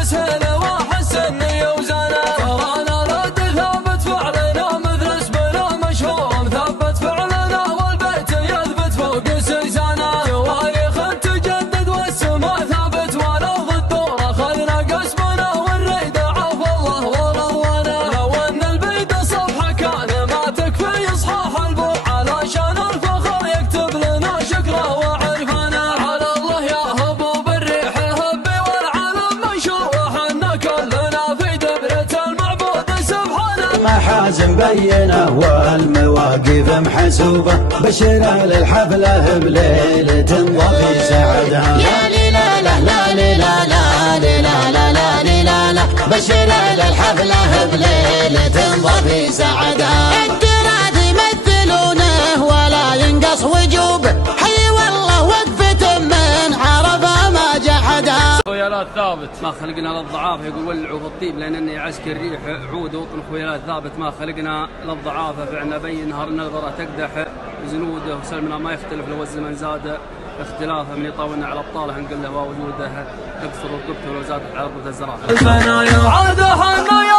وسهلا وحسن يوزانا، ترانا رد ثابت فعلنا مثل اسمنا مشهور، مثبت فعلنا والبيت يثبت فوق سلسانا، تواريخ تجدد والسما ثابت والارض الدور، اخذنا قسمنا والريد عفو الله ورضوانا، لو ان البيد صفحه كان ما تكفي اصحاح البوع، علشان الفخر يكتب لنا شكره وعرفانا، على الله يا هبوب الريح هبي والعالم منشور، وحنا كلنا في دبرة المعبود سبحانه. محازن بينه والمواقف محسوبة، بشر للحفلة بليلة ضفي سعدها، يا ليلى لا لا ليلى لا ليلى لا لا ليلى لا، بشر للحفلة بليلة ضفي سعدها. التراث يمثلونه ولا ينقص وجوبه، حي والله وقفة من عرفها ما جحدها. خيالات ثابت ما خلقنا للضعافة، يقول ولعوا في الطيب لأنني عسكر الريح عود وطن. خيالات ثابت ما خلقنا للضعافة، فعنا بين نهرنا البرى تقدح جنوده، وسلمنا ما يختلف لو الزمن زاد اختلافه، من يطاولنا على ابطاله نقول له ووجوده، نكسر رقبته ولو زادت على رقبته الزرافه. الفنايا عاد حنا